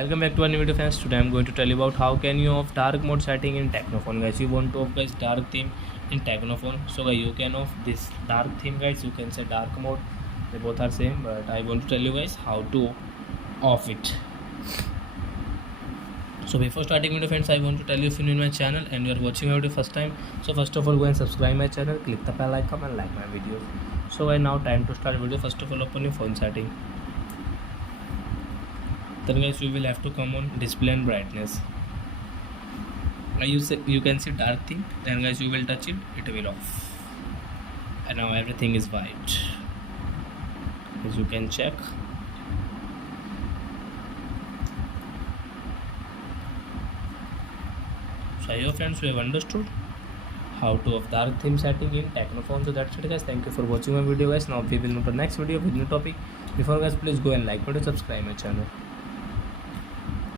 Welcome back to our new video, friends. Today I'm going to tell you about how can you off dark mode setting in Technophone. Guys, you want to off guys dark theme in Technophone. So guys, you can off this dark theme, guys. You can say dark mode. They both are same, but I want to tell you guys how to off it. So before starting video, friends, I want to tell you if you're new in my channel and you are watching my video first time, so first of all go and subscribe my channel, click the bell icon and like my videos. So guys, now time to start video. First of all, open your phone setting. Then guys, you will have to come on display and brightness. Now you can see dark thing. Then guys, you will touch it, it will off, and now everything is white, as you can check. So I hope friends you have understood how to off dark theme setting in Technophone. So that's it guys, thank you for watching my video guys. Now we will move to the next video with new topic. Before guys, please go and like, button, subscribe my channel.